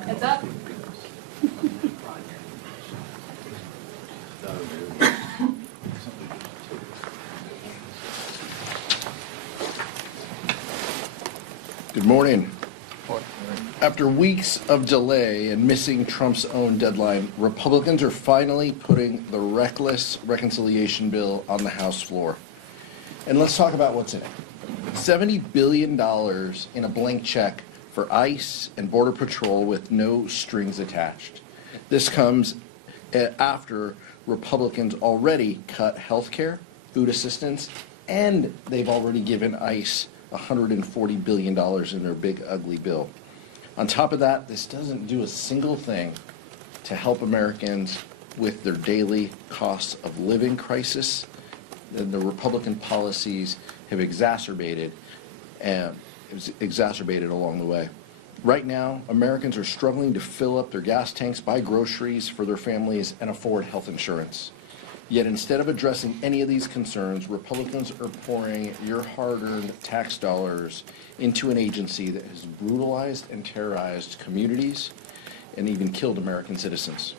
Heads up. Good morning. After weeks of delay and missing Trump's own deadline, Republicans are finally putting the reckless reconciliation bill on the House floor. And let's talk about what's in it. $70 billion in a blank check for ICE and Border Patrol with no strings attached. This comes after Republicans already cut health care, food assistance, and they've already given ICE $140 billion in their big, ugly bill. On top of that, this doesn't do a single thing to help Americans with their daily costs of living crisis. The Republican policies have exacerbated along the way. Right now, Americans are struggling to fill up their gas tanks, buy groceries for their families, and afford health insurance. Yet instead of addressing any of these concerns, Republicans are pouring your hard-earned tax dollars into an agency that has brutalized and terrorized communities and even killed American citizens.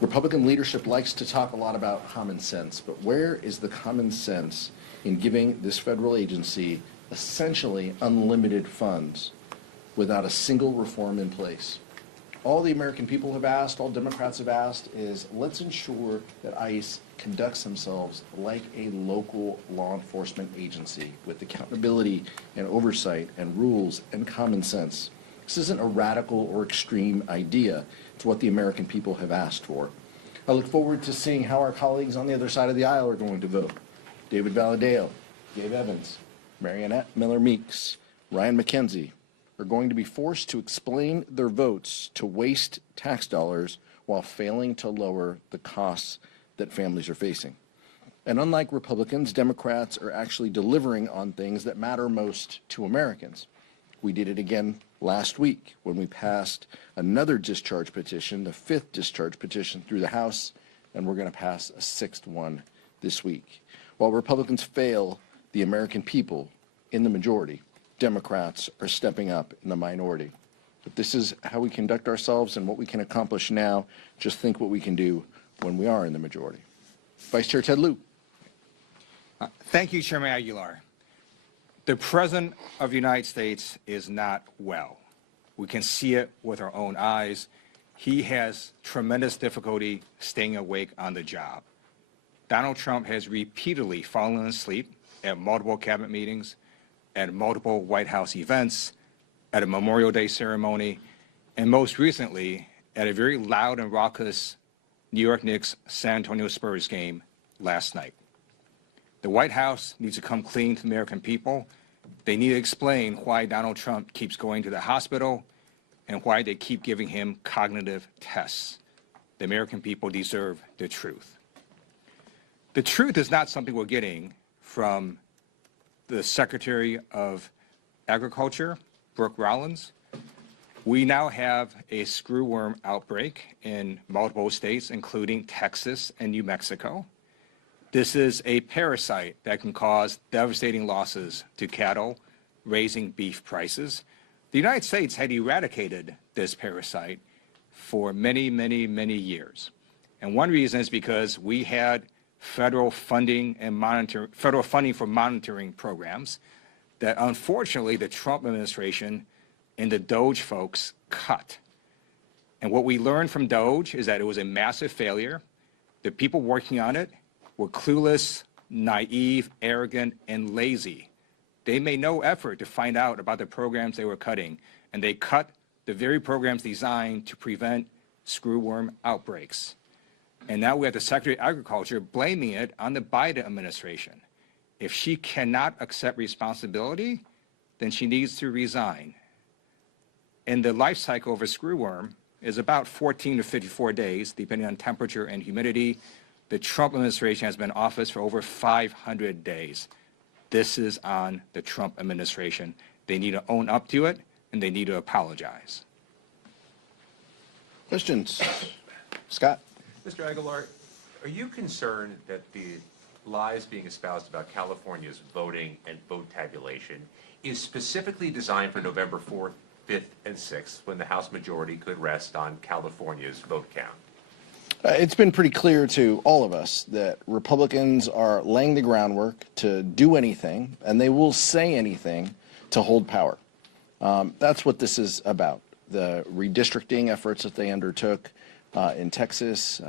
Republican leadership likes to talk a lot about common sense, but where is the common sense in giving this federal agency essentially unlimited funds without a single reform in place? All the American people have asked, all Democrats have asked, is let's ensure that ICE conducts themselves like a local law enforcement agency with accountability and oversight and rules and common sense. This isn't a radical or extreme idea. It's what the American people have asked for. I look forward to seeing how our colleagues on the other side of the aisle are going to vote. David Valadao, Dave Evans, Mariannette Miller-Meeks, Ryan McKenzie are going to be forced to explain their votes to waste tax dollars while failing to lower the costs that families are facing. And unlike Republicans, Democrats are actually delivering on things that matter most to Americans. We did it again last week when we passed another discharge petition, the 5th discharge petition through the House, and we're going to pass a 6th one this week. While Republicans fail the American people in the majority, Democrats are stepping up in the minority. If this is how we conduct ourselves and what we can accomplish now, just think what we can do when we are in the majority. Vice Chair Ted Lieu. Thank you, Chairman Aguilar. The President of the United States is not well. We can see it with our own eyes. He has tremendous difficulty staying awake on the job. Donald Trump has repeatedly fallen asleep at multiple cabinet meetings, at multiple White House events, at a Memorial Day ceremony, and most recently at a very loud and raucous New York Knicks San Antonio Spurs game last night. The White House needs to come clean to the American people. They need to explain why Donald Trump keeps going to the hospital and why they keep giving him cognitive tests. The American people deserve the truth. The truth is not something we're getting from the Secretary of Agriculture, Brooke Rollins. We now have a screwworm outbreak in multiple states, including Texas and New Mexico. This is a parasite that can cause devastating losses to cattle, raising beef prices. The United States had eradicated this parasite for many, many, many years. And one reason is because we had federal funding for monitoring programs that unfortunately the Trump administration and the DOGE folks cut. And what we learned from DOGE is that it was a massive failure. The people working on it were clueless, naive, arrogant, and lazy. They made no effort to find out about the programs they were cutting, and they cut the very programs designed to prevent screwworm outbreaks. And now we have the Secretary of Agriculture blaming it on the Biden administration. If she cannot accept responsibility, then she needs to resign. And the life cycle of a screwworm is about 14 to 54 days, depending on temperature and humidity. The Trump administration has been in office for over 500 days. This is on the Trump administration. They need to own up to it, and they need to apologize. Questions? Scott? Mr. Aguilar, are you concerned that the lies being espoused about California's voting and vote tabulation is specifically designed for November 4th 5th and 6th, when the House majority could rest on California's vote count? It's been pretty clear to all of us that Republicans are laying the groundwork to do anything, and they will say anything to hold power. That's what this is about. The redistricting efforts that they undertook in Texas,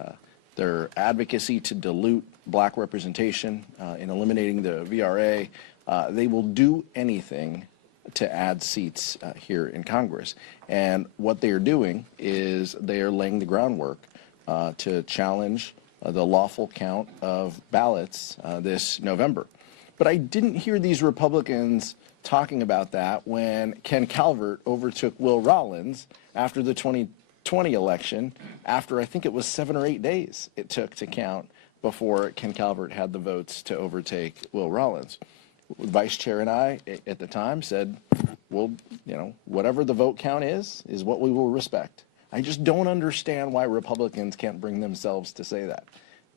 their advocacy to dilute black representation in eliminating the VRA, they will do anything to add seats here in Congress. And what they are doing is they are laying the groundwork to challenge the lawful count of ballots this November. But I didn't hear these Republicans talking about that when Ken Calvert overtook Will Rollins after the 2020 election, after I think it was 7 or 8 days it took to count before Ken Calvert had the votes to overtake Will Rollins. Vice Chair and I at the time said, well, you know, whatever the vote count is what we will respect. I just don't understand why Republicans can't bring themselves to say that.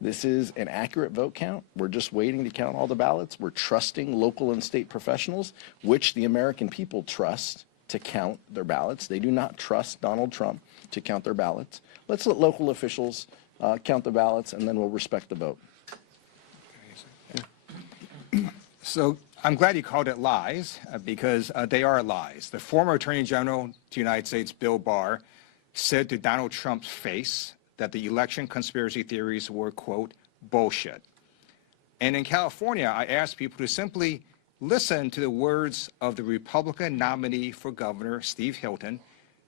This is an accurate vote count. We're just waiting to count all the ballots. We're trusting local and state professionals, which the American people trust to count their ballots. They do not trust Donald Trump to count their ballots. Let's let local officials count the ballots, and then we'll respect the vote. So I'm glad you called it lies, because they are lies. The former Attorney General to the United States, Bill Barr, said to Donald Trump's face that the election conspiracy theories were, quote, bullshit. And in California, I asked people to simply listen to the words of the Republican nominee for governor, Steve Hilton,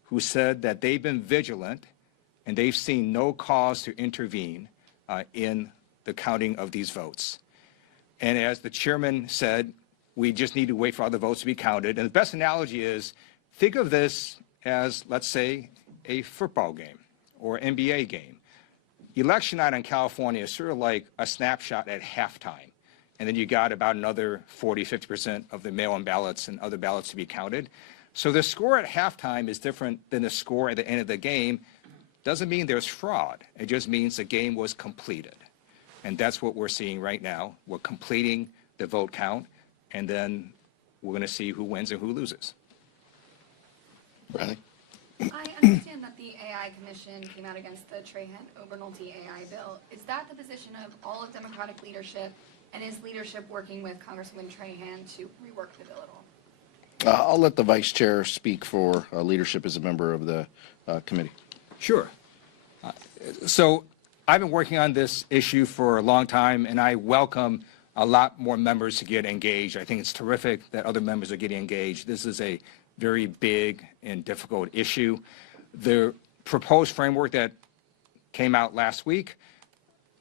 who said that they've been vigilant and they've seen no cause to intervene in the counting of these votes. And as the chairman said, we just need to wait for all the votes to be counted. And the best analogy is, think of this as, let's say, a football game or NBA game. Election night in California is sort of like a snapshot at halftime. And then you got about another 40, 50% of the mail-in ballots and other ballots to be counted. So the score at halftime is different than the score at the end of the game. Doesn't mean there's fraud. It just means the game was completed. And that's what we're seeing right now. We're completing the vote count, and then we're going to see who wins and who loses. Bradley? I understand that the AI Commission came out against the Trahan-Obernolte AI bill. Is that the position of all of Democratic leadership, and is leadership working with Congresswoman Trahan to rework the bill at all? I'll let the Vice Chair speak for leadership as a member of the committee. Sure. So I've been working on this issue for a long time, and I welcome a lot more members to get engaged. I think it's terrific that other members are getting engaged. This is a very big and difficult issue. The proposed framework that came out last week,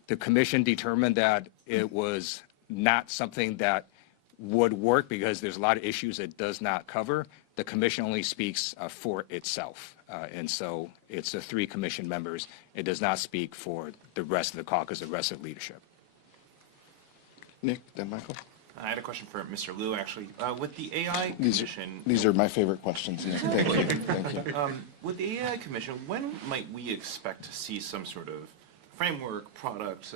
the commission determined that it was not something that would work because there's a lot of issues it does not cover. The commission only speaks for itself. And so it's the 3 commission members. It does not speak for the rest of the caucus, the rest of leadership. Nick, then Michael. I had a question for Mr. Liu, actually. With the AI Commission... These are my favorite questions, Nick. Thank you. Thank you. With the AI Commission, when might we expect to see some sort of framework, product,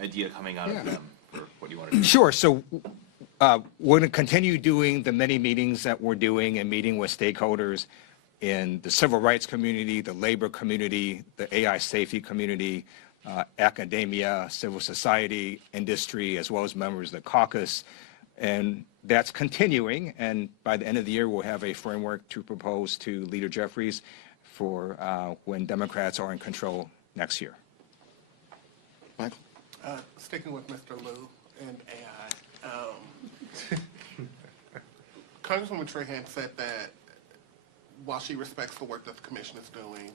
idea coming out of them for what you want to do? Sure. So we're going to continue doing the many meetings that we're doing and meeting with stakeholders in the civil rights community, the labor community, the AI safety community, academia, civil society, industry, as well as members of the caucus. And that's continuing. And by the end of the year, we'll have a framework to propose to Leader Jeffries for when Democrats are in control next year. Michael? Sticking with Mr. Liu and AI, Congresswoman Trahan said that while she respects the work that the commission is doing,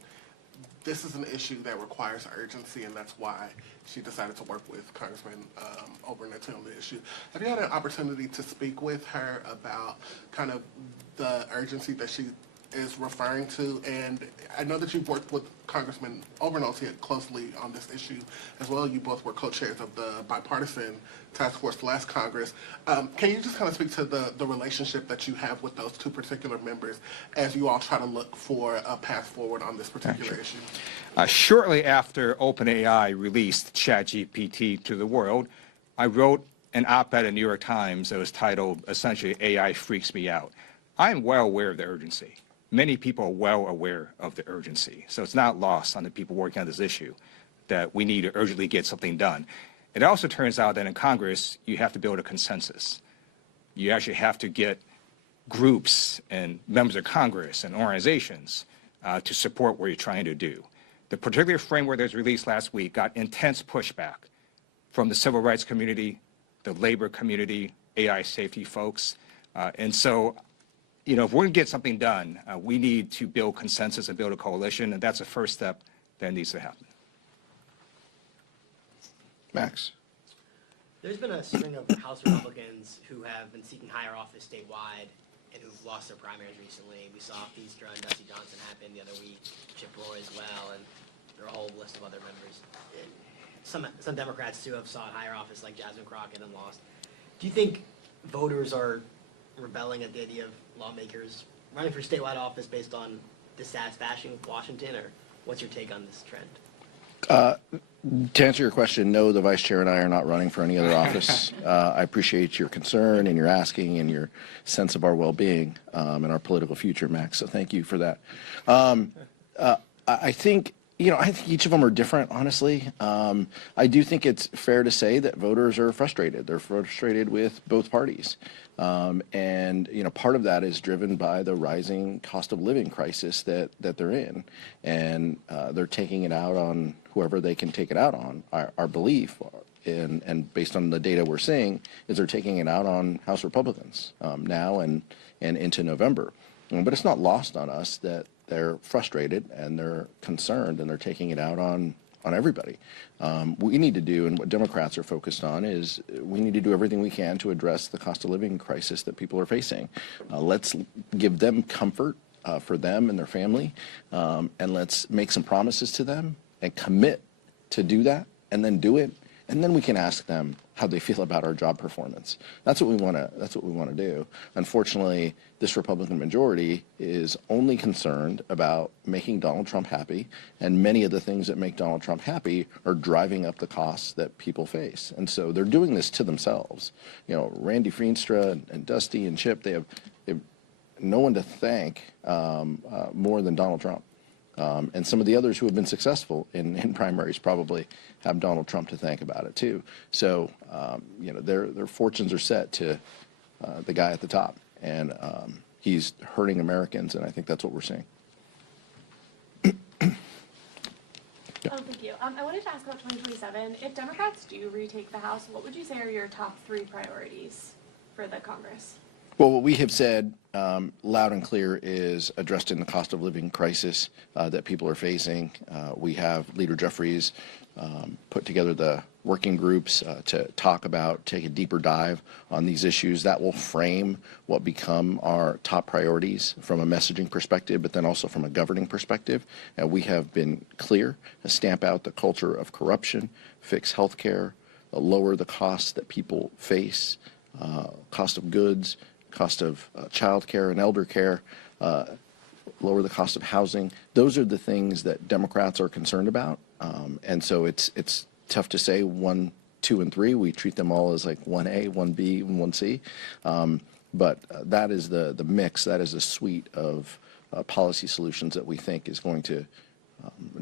this is an issue that requires urgency, and that's why she decided to work with Congressman Obernolte on the issue. Have you had an opportunity to speak with her about kind of the urgency that she is referring to? And I know that you've worked with Congressman Obernolte closely on this issue as well. You both were co-chairs of the bipartisan task force last Congress. Can you just kind of speak to the relationship that you have with those 2 particular members as you all try to look for a path forward on this particular issue? Shortly after OpenAI released ChatGPT to the world, I wrote an op-ed in the New York Times that was titled, essentially, AI Freaks Me Out. I am well aware of the urgency. many people are well aware of the urgency. So it's not lost on the people working on this issue that we need to urgently get something done. It also turns out that in Congress, you have to build a consensus. You actually have to get groups and members of Congress and organizations to support what you're trying to do. The particular framework that was released last week got intense pushback from the civil rights community, the labor community, AI safety folks. And so, if we're going to get something done, we need to build consensus and build a coalition, and that's the first step that needs to happen. Max. There's been a string of House Republicans who have been seeking higher office statewide and who've lost their primaries recently. We saw Feastra and Dusty Johnson happen the other week, Chip Roy as well, and there are a whole list of other members. Some Democrats, too, have sought higher office, like Jasmine Crockett, and lost. Do you think voters are rebelling at the idea of lawmakers running for statewide office based on dissatisfaction with Washington, or what's your take on this trend? To answer your question, no, the vice chair and I are not running for any other office. I appreciate your concern and your asking and your sense of our well-being and our political future, Max. So thank you for that. I think each of them are different, honestly. I do think it's fair to say that voters are frustrated. They're frustrated with both parties. And part of that is driven by the rising cost of living crisis that they're in. And they're taking it out on whoever they can take it out on. Our belief, and based on the data we're seeing, is they're taking it out on House Republicans now and into November. But it's not lost on us that they're frustrated and they're concerned and they're taking it out on everybody. What we need to do, and what Democrats are focused on, is we need to do everything we can to address the cost of living crisis that people are facing. Let's give them comfort for them and their family, and let's make some promises to them and commit to do that, and then do it, and then we can ask them how they feel about our job performance. That's what we want to. That's what we want to do. Unfortunately, this Republican majority is only concerned about making Donald Trump happy, and many of the things that make Donald Trump happy are driving up the costs that people face. And so they're doing this to themselves. Randy Feastra and Dusty and Chip, they have no one to thank more than Donald Trump. And some of the others who have been successful in primaries probably have Donald Trump to thank about it too. So their fortunes are set to the guy at the top, and he's hurting Americans, and I think that's what we're seeing. Thank you. I wanted to ask about 2027. If Democrats do retake the House, what would you say are your top 3 priorities for the Congress? Well, what we have said loud and clear is addressing the cost of living crisis that people are facing. We have Leader Jeffries put together the working groups to take a deeper dive on these issues. That will frame what become our top priorities from a messaging perspective, but then also from a governing perspective. We have been clear to stamp out the culture of corruption, fix health care, lower the costs that people face, cost of goods, cost of child care and elder care, lower the cost of housing. Those are the things that Democrats are concerned about. And so it's tough to say 1, 2, and 3. We treat them all as like 1A, 1B, and 1C. But that is the mix. That is a suite of policy solutions that we think is going to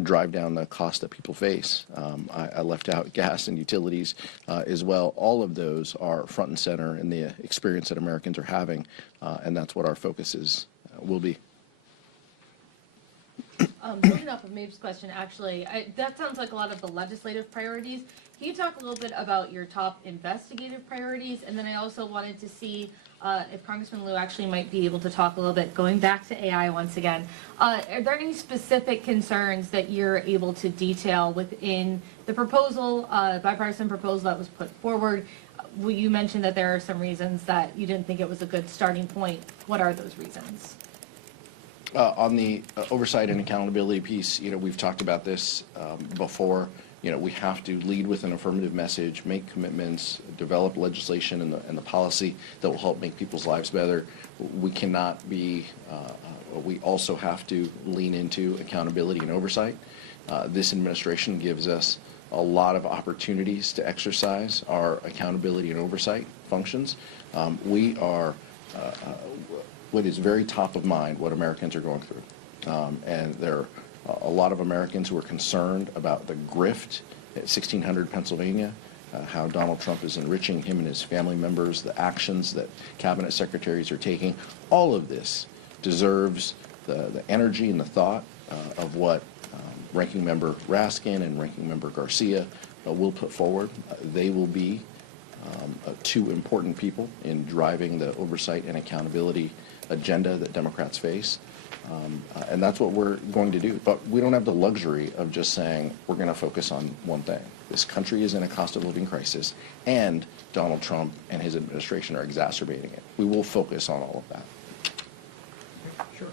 drive down the cost that people face. I left out gas and utilities as well. All of those are front and center in the experience that Americans are having, and that's what our focus will be. Building off of Maeve's question, actually, that sounds like a lot of the legislative priorities. Can you talk a little bit about your top investigative priorities? And then I also wanted to see if Congressman Liu actually might be able to talk a little bit, going back to AI once again. Are there any specific concerns that you're able to detail within the proposal, bipartisan proposal that was put forward? You mentioned that there are some reasons that you didn't think it was a good starting point. What are those reasons? On the oversight and accountability piece, we've talked about this before. We have to lead with an affirmative message, make commitments, develop legislation and the policy that will help make people's lives better. We cannot be, we also have to lean into accountability and oversight. This administration gives us a lot of opportunities to exercise our accountability and oversight functions. We are what is very top of mind, what Americans are going through. And there are a lot of Americans who are concerned about the grift at 1600 Pennsylvania, how Donald Trump is enriching him and his family members, the actions that cabinet secretaries are taking. All of this deserves the energy and the thought of what Ranking Member Raskin and Ranking Member Garcia will put forward. They will be two important people in driving the oversight and accountability agenda that Democrats face. And that's what we're going to do. But we don't have the luxury of just saying we're going to focus on one thing. This country is in a cost of living crisis, and Donald Trump and his administration are exacerbating it. We will focus on all of that. Sure.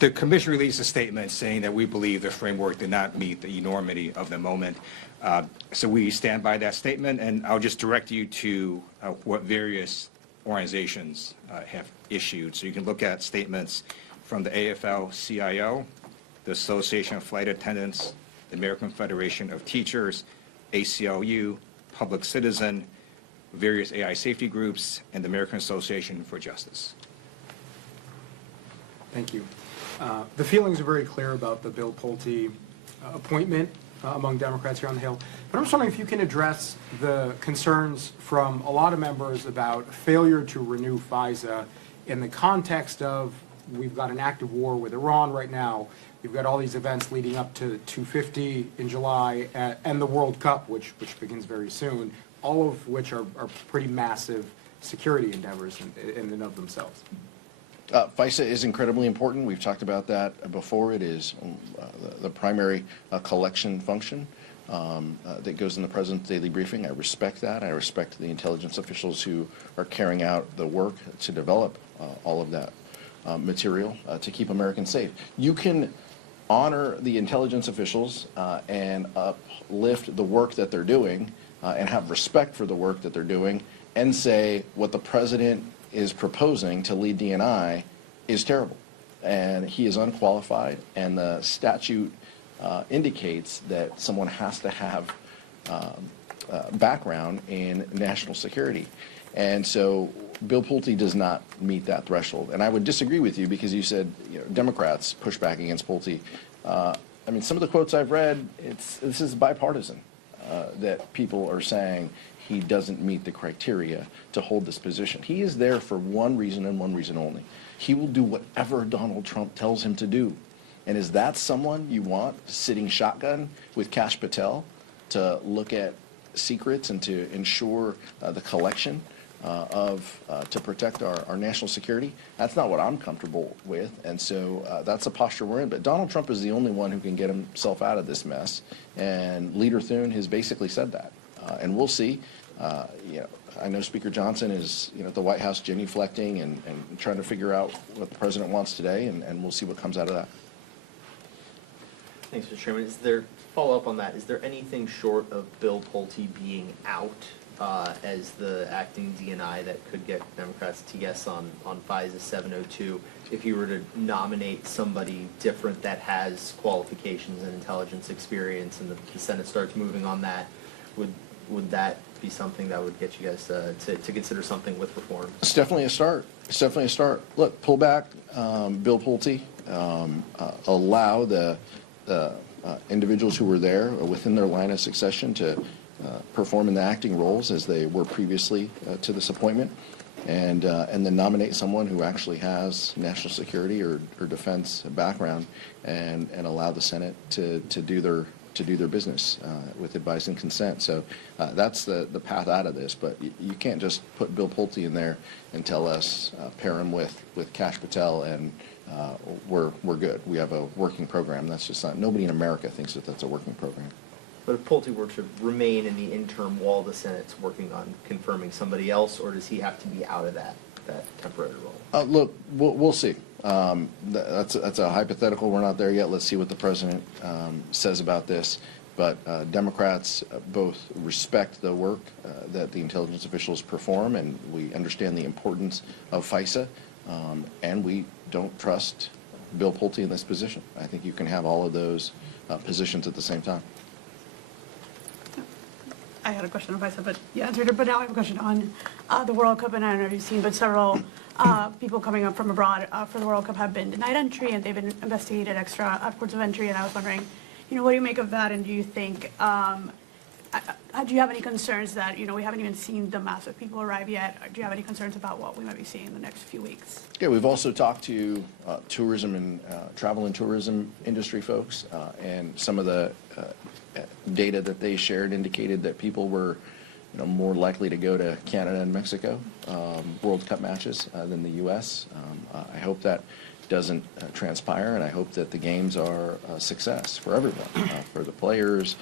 The commission released a statement saying that we believe the framework did not meet the enormity of the moment. So we stand by that statement, and I'll just direct you to what various organizations have issued. So you can look at statements from the AFL-CIO, the Association of Flight Attendants, the American Federation of Teachers, ACLU, Public Citizen, various AI safety groups, and the American Association for Justice. Thank you. The feelings are very clear about the Bill Pulte appointment among Democrats here on the Hill. But I'm just wondering if you can address the concerns from a lot of members about failure to renew FISA in the context of we've got an active war with Iran right now. We've got all these events leading up to 250 in July and the World Cup, which begins very soon, all of which are pretty massive security endeavors in and of themselves. FISA is incredibly important. We've talked about that before. It is the primary collection function that goes in the President's daily briefing. I respect that. I respect the intelligence officials who are carrying out the work to develop all of that material to keep Americans safe. You can honor the intelligence officials and uplift the work that they're doing and have respect for the work that they're doing and say what the President is proposing to lead DNI is terrible, and he is unqualified, and the statute indicates that someone has to have background in national security. And so Bill Pulte does not meet that threshold. And I would disagree with you because you said Democrats push back against Pulte. I mean, some of the quotes I've read, this is bipartisan, that people are saying he doesn't meet the criteria to hold this position. He is there for one reason and one reason only. He will do whatever Donald Trump tells him to do. And is that someone you want sitting shotgun with Kash Patel to look at secrets and to ensure the collection to protect our national security? That's not what I'm comfortable with, and so that's the posture we're in. But Donald Trump is the only one who can get himself out of this mess, and Leader Thune has basically said that. And we'll see. I know Speaker Johnson is at the White House genuflecting and trying to figure out what the President wants today, and we'll see what comes out of that. Thanks, Mr. Chairman. Is there, follow up on that, is there anything short of Bill Pulte being out as the acting DNI that could get Democrats to yes on FISA 702 if you were to nominate somebody different that has qualifications and intelligence experience and the Senate starts moving on that? Would that be something that would get you guys to consider something with reform? It's definitely a start. It's definitely a start. Look, pull back Bill Pulte, allow the individuals who were there within their line of succession to perform in the acting roles as they were previously to this appointment, and then nominate someone who actually has national security or defense background, and allow the Senate to do their business with advice and consent. So that's the path out of this. But you can't just put Bill Pulte in there and tell us pair him with Kash Patel and we're good. We have a working program. That's just not. Nobody in America thinks that that's a working program. But if Pulte were to remain in the interim while the Senate's working on confirming somebody else, or does he have to be out of that temporary role? Look, we'll see. That's a hypothetical. We're not there yet. Let's see what the President says about this. But Democrats both respect the work that the intelligence officials perform, and we understand the importance of FISA, and we don't trust Bill Pulte in this position. I think you can have all of those positions at the same time. I had a question on FISA, but you answered it. But now I have a question on the World Cup, and I don't know if you've seen, but several people coming up from abroad for the World Cup have been denied entry, and they've been investigated extra ports of entry. And I was wondering, what do you make of that? And do you think, do you have any concerns that, we haven't even seen the mass of people arrive yet? Or do you have any concerns about what we might be seeing in the next few weeks? Yeah, we've also talked to tourism and travel and tourism industry folks, and some of the data that they shared indicated that people were more likely to go to Canada and Mexico World Cup matches than the U.S. I hope that doesn't transpire, and I hope that the games are a success for everyone, for the players,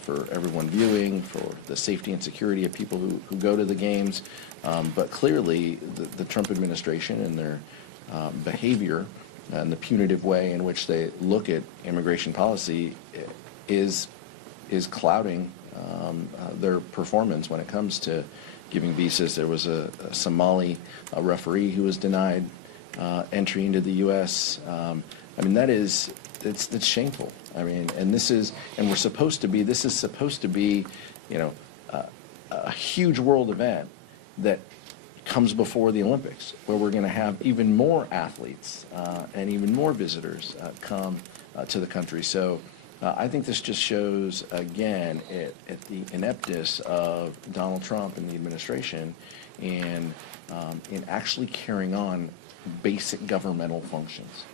for everyone viewing, for the safety and security of people who go to the games. But clearly, the Trump administration and their behavior and the punitive way in which they look at immigration policy is clouding their performance when it comes to giving visas. There was a Somali referee who was denied entry into the U.S. I mean, that's shameful. I mean, and this is supposed to be, a huge world event that comes before the Olympics, where we're going to have even more athletes and even more visitors come to the country. So I think this just shows, again, at the ineptness of Donald Trump and the administration in actually carrying on basic governmental functions.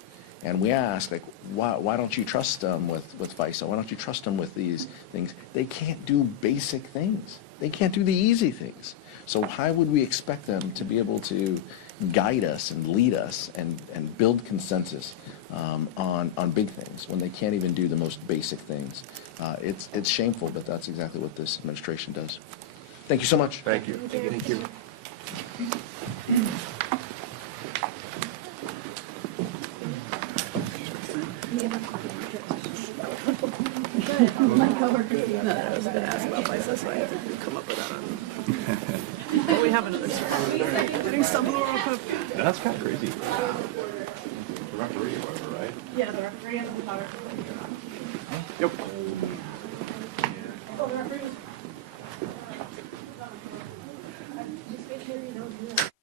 And we ask, why don't you trust them with FISA? Why don't you trust them with these things? They can't do basic things. They can't do the easy things. So why would we expect them to be able to guide us and lead us and build consensus on big things when they can't even do the most basic things? It's shameful, but that's exactly what this administration does. Thank you so much. Thank you. Thank you. My coworker, I was going to ask about FISA, so I have to come up with that. But we have another story. Getting some of the World Cup. That's kind of crazy. The referee, whatever, right? Yeah, the referee and the photographer. Yep.